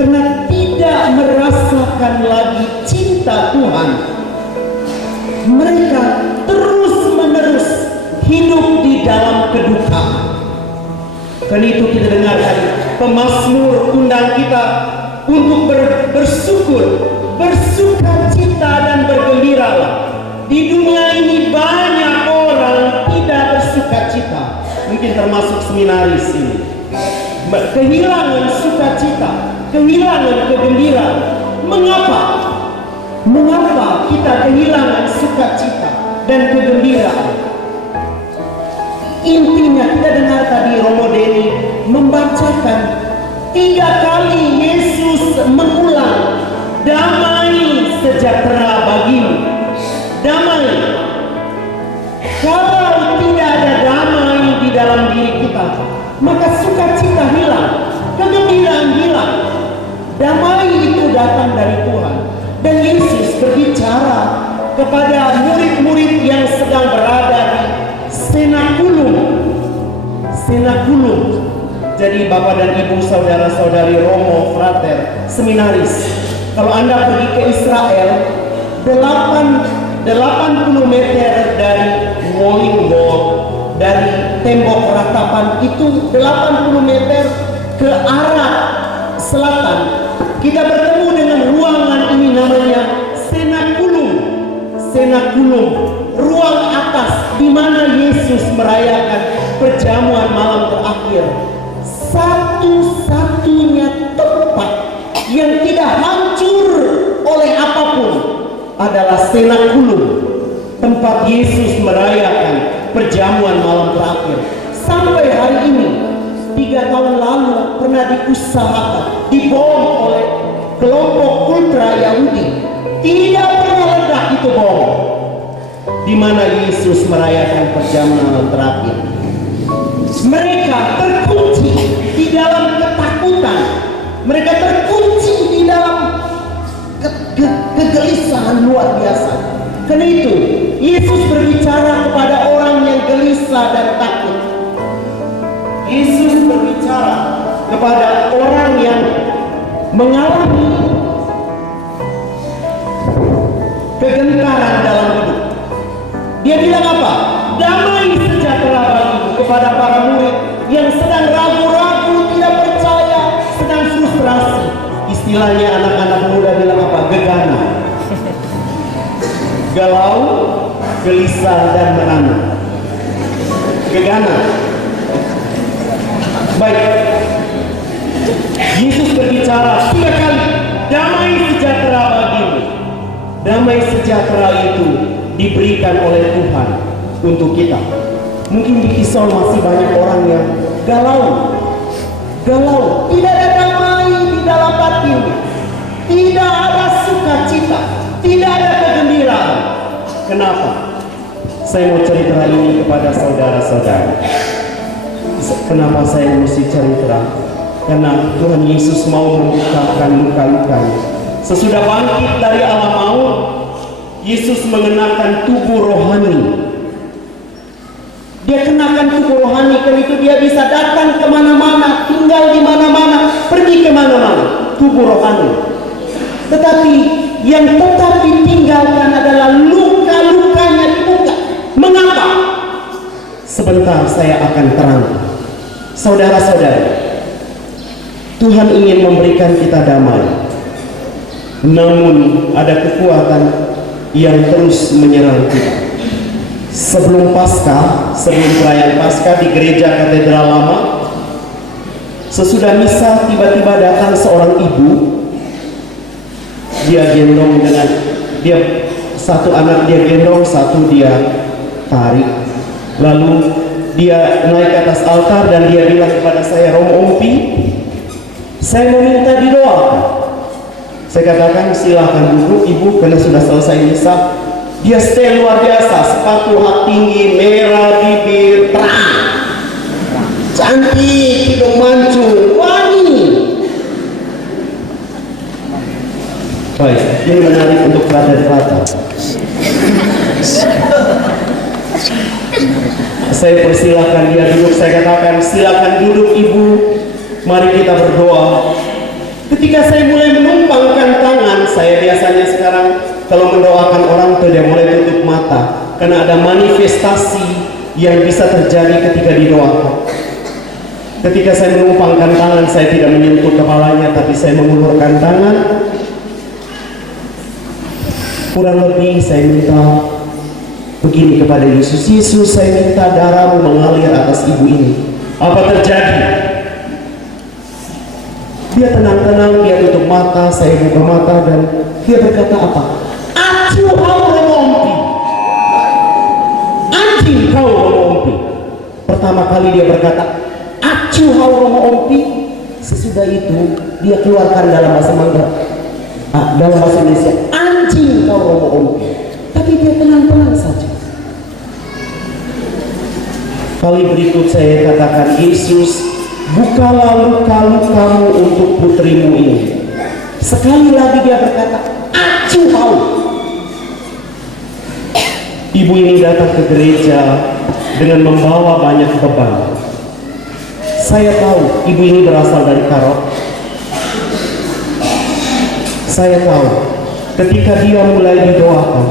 karena tidak merasakan lagi cinta Tuhan. Mereka terus-menerus hidup di dalam kedukaan. Karena itu kita dengarkan pemazmur undang kita untuk bersyukur, bersuka cita dan bergembiralah. Di dunia ini banyak orang tidak bersuka cita, mungkin termasuk seminaris ini. Kehilangan sukacita, kehilangan kegembiraan. Mengapa? Mengapa kita kehilangan sukacita dan kegembiraan? Intinya kita dengar tadi Romo Deni membacakan 3 kali Yesus mengulang damai sejahtera bagimu. Damai. Kalau tidak ada damai di dalam diri kita, maka sukacita hilang, kegembiraan hilang. Damai itu datang dari Tuhan. Dan Yesus berbicara kepada murid-murid yang sedang berada di Senakulum. Senakulum. Jadi Bapak dan Ibu, saudara-saudari Romo, frater, seminaris, kalau Anda pergi ke Israel, 80 meter dari Wailing Wall, dari tembok ratapan itu 80 meter ke arah selatan, kita bertemu dengan ruangan ini namanya Senakulum. Senakulum, ruang atas di mana Yesus merayakan perjamuan malam terakhir. Satu-satunya tempat yang tidak hancur oleh apapun adalah Senakulum, tempat Yesus merayakan perjamuan malam terakhir. Sampai hari ini, 3 tahun lalu pernah diusahakan, dibom oleh kelompok ultra Yahudi. Tidak pernah ledak itu bom. Di mana Yesus merayakan perjamuan terakhir. Mereka terkunci di dalam ketakutan. Mereka terkunci di dalam kegelisahan luar biasa. Karena itu Yesus berbicara kepada orang yang gelisah dan takut. Yesus berbicara kepada orang yang mengalami kegentaran dalam hidup. Dia bilang apa? Damai sejahtera bagimu, kepada para murid yang sedang ragu-ragu, tidak percaya, sedang frustrasi. Istilahnya anak-anak muda bilang apa? Gegana, galau, gelisah dan menana. Gegana. Baik, Yesus berbicara 3 kali, damai sejahtera bagimu. Damai sejahtera itu diberikan oleh Tuhan untuk kita. Mungkin di Kisol masih banyak orang yang galau, tidak ada damai di dalam batin, tidak ada sukacita, tidak ada kegembiraan. Kenapa? Saya mau cerita ini kepada saudara-saudara. Kenapa saya mesti cerita? Karena Tuhan Yesus mau membukakan luka-lukanya. Sesudah bangkit dari alam maut, Yesus mengenakan tubuh rohani. Dia kenakan tubuh rohani, karena itu dia bisa datang kemana-mana, tinggal di mana-mana, pergi kemana-mana. Tubuh rohani. Tetapi yang tetap ditinggalkan adalah luka-lukanya di muka. Mengapa? Sebentar saya akan terang. Saudara-saudara, Tuhan ingin memberikan kita damai. Namun ada kekuatan yang terus menyerang kita. Sebelum Paskah, sebelum perayaan Paskah di gereja Katedral Lama, sesudah misa tiba-tiba datang seorang ibu. Dia gendong dengan satu anak dia gendong, satu dia tarik. Lalu dia naik ke atas altar dan dia bilang kepada saya, Romo Ompi, saya mau minta didoakan. Saya katakan silahkan duduk ibu, karena sudah selesai misa. Dia style luar biasa, sepatu hak tinggi, merah, bibir, terang, cantik, hidung mancung, wangi. Baik, ini menarik untuk frater-frater. Saya persilahkan dia duduk. Saya katakan silakan duduk ibu, mari kita berdoa. Ketika Ketika saya mulai menumpangkan tangan, saya biasanya sekarang kalau mendoakan orang tidak mulai tutup mata, karena ada manifestasi yang bisa terjadi ketika didoakan. Ketika saya menumpangkan tangan, saya tidak menyentuh kepalanya, tapi saya mengulurkan tangan. Kurang lebih saya minta begini kepada Yesus, Yesus, saya minta darahmu mengalir atas ibu ini. Apa terjadi? Dia tenang-tenang, dia tutup mata, saya buka mata, dan dia berkata apa? Acu kau romompi. Anjing kau romompi. Pertama kali dia berkata acu kau romompi. Sesudah itu dia keluarkan dalam bahasa Mandarin, dalam bahasa Indonesia, anjing kau romompi. Tapi dia tenang-tenang saja. Kali berikut saya katakan, Yesus, bukalah luka-lukamu untuk putrimu ini. Sekali lagi dia berkata, acu kau. Ibu ini datang ke gereja dengan membawa banyak beban. Saya tahu ibu ini berasal dari Karot. Saya tahu ketika dia mulai didoakan,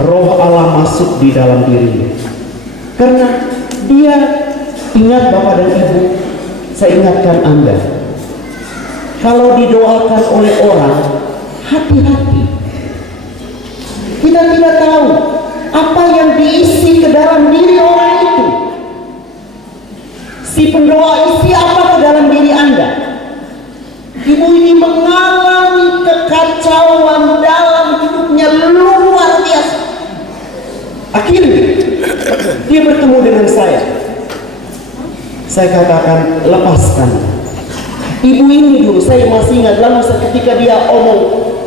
Roh Allah masuk di dalam dirinya. Karena dia ingat Bapak dan Ibu, saya ingatkan Anda, kalau didoakan oleh orang, hati-hati. Kita tidak tahu apa yang diisi ke dalam diri orang itu. Si pendoa isi apa ke dalam diri Anda? Ibu ini mengalami kekacauan dalam hidupnya luar biasa. Akhirnya dia bertemu dengan saya. Saya katakan, lepaskan. Ibu ini dulu saya masih ingat, lalu ketika dia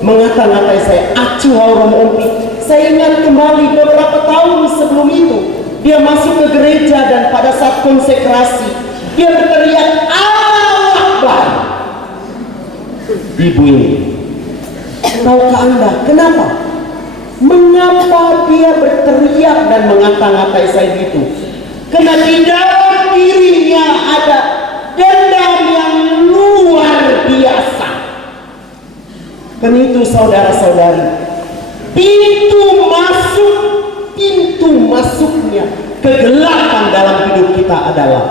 mengata-ngatai saya, acu romompi. Saya ingat kembali beberapa tahun sebelum itu, dia masuk ke gereja dan pada saat konsekrasi dia berteriak Allahu Akbar. Ibu ini, tahukah Anda kenapa? Mengapa dia berteriak dan mengata-ngatai saya gitu? Karena di dalam dirinya ada dendam yang luar biasa. Dan itu saudara-saudari, pintu masuknya kegelapan dalam hidup kita adalah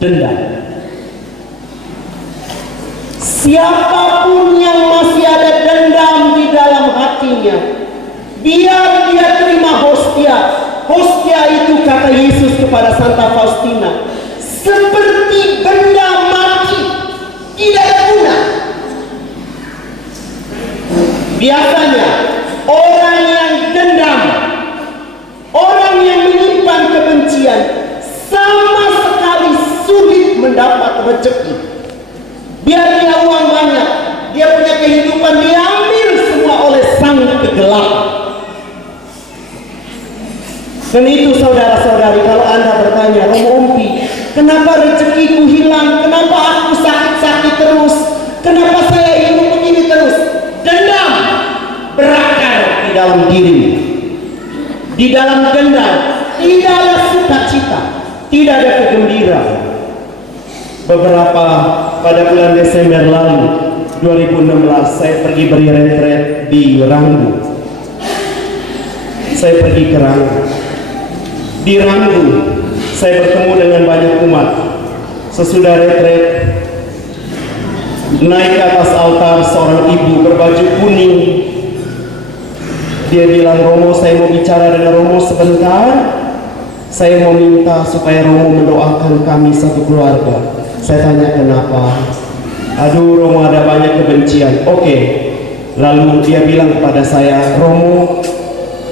dendam. Siapapun yang masih ada dendam di dalam hatinya, biar dia terima hostia. Hostia itu, kata Yesus kepada Santa Faustina, seperti benda mati, tidak ada guna. Biasanya orang yang dendam, orang yang menyimpan kebencian, sama sekali sulit mendapat rezeki. Biar dia uang banyak, dia punya kehidupan, diambil semua oleh sang kegelapan. Dan itu saudara-saudari, kalau Anda bertanya, Romompi, kenapa rezekiku hilang? Kenapa aku sakit-sakit terus? Kenapa saya hidup begini terus? Dendam berakar di dalam dirimu. Di dalam dendam tidak ada sukacita, tidak ada kegembiraan. Pada bulan Desember lalu 2016 saya pergi beri retret di Ranggu. Saya pergi ke Ranggu. Di Ranggu saya bertemu dengan banyak umat. Sesudah retret, naik ke atas altar seorang ibu berbaju kuning. Dia bilang, Romo, saya mau bicara dengan Romo sebentar. Saya mau minta supaya Romo mendoakan kami satu keluarga. Saya tanya kenapa. Aduh, Romo, ada banyak kebencian. Oke. Lalu dia bilang kepada saya, Romo,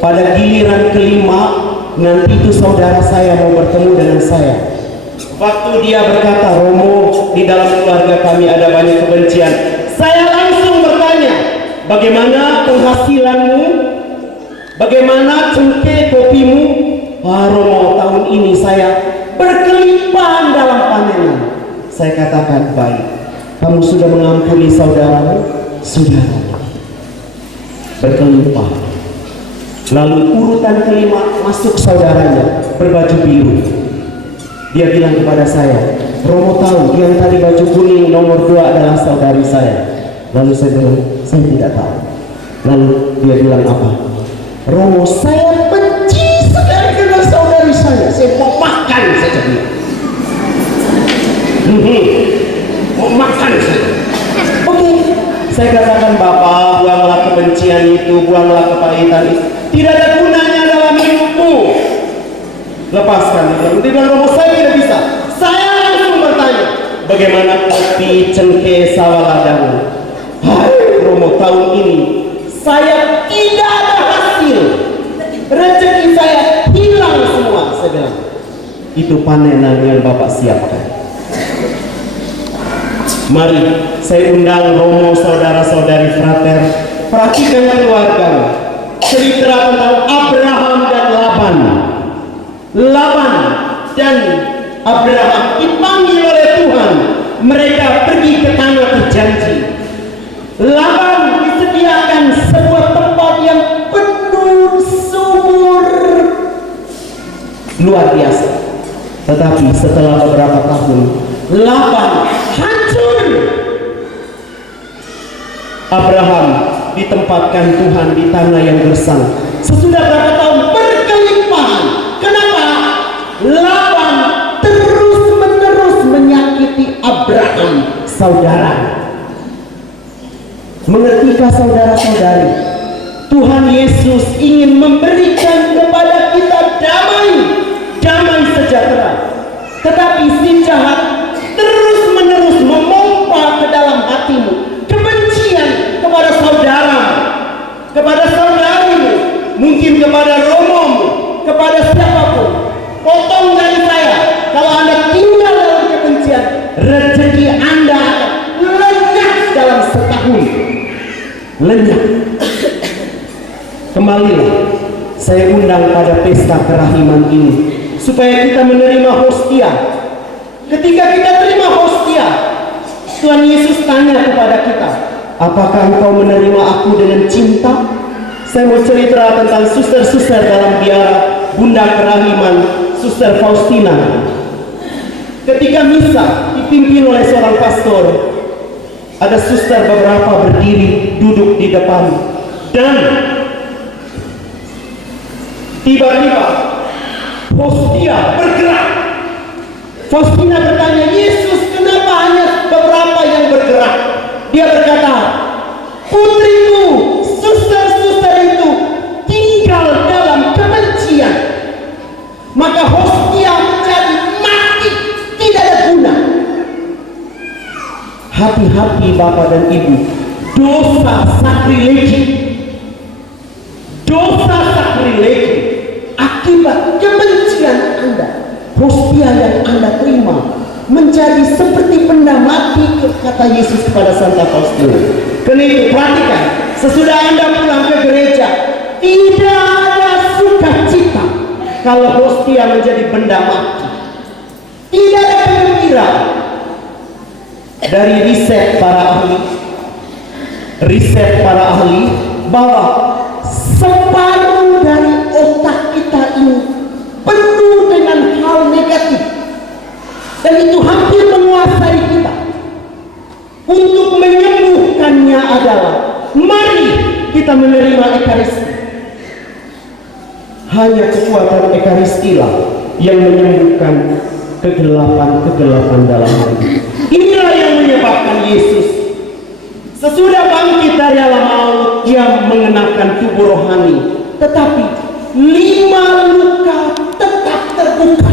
pada giliran kelima nanti itu saudara saya mau bertemu dengan saya. Waktu dia berkata, Romo, di dalam keluarga kami ada banyak kebencian, saya langsung bertanya, bagaimana penghasilanmu? Bagaimana cengkeh kopimu? Wah, Romo, tahun ini saya berkelimpahan dalam panenan. Saya katakan, baik. Kamu sudah mengampuni saudaramu? Sudah. Berkelimpah. Lalu urutan kelima masuk saudaranya berbaju biru. Dia bilang kepada saya, Romo tahu yang tadi baju kuning nomor 2 adalah saudari saya. Lalu saya bilang, saya tidak tahu. Lalu dia bilang apa? Romo, saya benci sekali dengan saudari saya mau makan saja dia. Mau makan saja. Oke, saya katakan, Bapak, buanglah kebencian itu, buanglah kepahitan itu. Tidak ada gunanya dalam hidupmu. Lepaskan. Dia bilang, Romo, saya tidak bisa. Saya langsung bertanya, bagaimana kopi cengkeh sawah ladang? Hai Romo, tahun ini saya tidak ada hasil, rezeki saya hilang semua. Saya bilang, itu panenan yang Bapak siapkan. Mari saya undang Romo, saudara-saudari frater, perhatikan keluarga. Cerita tentang Abraham dan Laban. Laban dan Abraham dipanggil oleh Tuhan. Mereka pergi ke tanah terjanji. Laban disediakan sebuah tempat yang penuh subur, luar biasa. Tetapi setelah beberapa tahun, Laban hancur. Abraham ditempatkan Tuhan di tanah yang gersang. Sesudah berapa tahun berkelimpahan. Kenapa? Laban terus-menerus menyakiti Abraham, saudara. Mengertikah saudara-saudari, Tuhan Yesus ingin memberikan kepada kita damai sejahtera. Tetapi si jahat terus-menerus memompa ke dalam hatimu kebencian kepada saudara, kepada saudarimu, mungkin kepada romomu, kepada siapapun. Potong dari saya, kalau Anda tinggal dalam kebencian, rezeki Anda akan lenyap dalam setahun. Lenyap. Kembalilah, saya undang pada pesta kerahiman ini supaya kita menerima hostia. Ketika kita terima hostia, Tuhan Yesus tanya kepada kita, apakah engkau menerima aku dengan cinta? Saya mau cerita tentang suster-suster dalam biara Bunda Kerahiman, Suster Faustina. Ketika misa dipimpin oleh seorang pastor, ada suster beberapa berdiri duduk di depan, dan tiba-tiba hostia bergerak. Faustina bertanya, Yesus, kenapa hanya beberapa yang bergerak? Dia berkata, putriku, suster-suster itu tinggal dalam kebencian, maka hostia menjadi mati, tidak ada guna. Hati-hati Bapak dan Ibu, dosa sakrilegi akibat kebencian Anda. Hostia yang Anda terima menjadi seperti benda mati, kata Yesus kepada Santa Faustina. Karena itu perhatikan, sesudah Anda pulang ke gereja, tidak ada sukacita kalau hostia menjadi benda mati. Tidak ada kegembiraan. Dari riset para ahli bahwa separuh dari otak kita ini penuh dengan hal negatif, dan itu hampir menguasai kita. Untuk menyembuhkannya adalah mari kita menerima Ekaristi. Hanya kekuatan Ekaristi lah yang menyembuhkan kegelapan dalam hati. Inilah yang menyebabkan Yesus sesudah bangkit dari alam maut, dia mengenakan tubuh rohani, tetapi 5 luka tetap terbuka.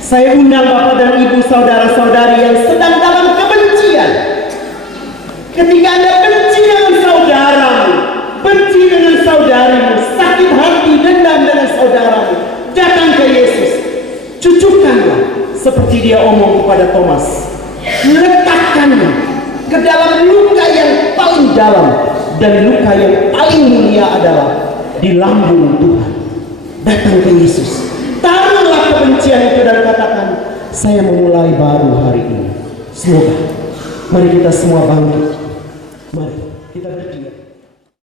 Saya undang Bapak dan Ibu, saudara-saudari yang sedang dalam kebencian. Ketika Anda benci dengan saudaramu, benci dengan saudarimu, sakit hati, dendam dengan saudaramu, datang ke Yesus. Cucukkanlah seperti dia omong kepada Thomas. Letakkannya ke dalam luka yang paling dalam, dan luka yang paling mulia adalah di lambung Tuhan. Datang ke Yesus, taruhlah kebencian itu dan katakan, saya memulai baru hari ini. Semoga, mari kita semua bangkit. Mari.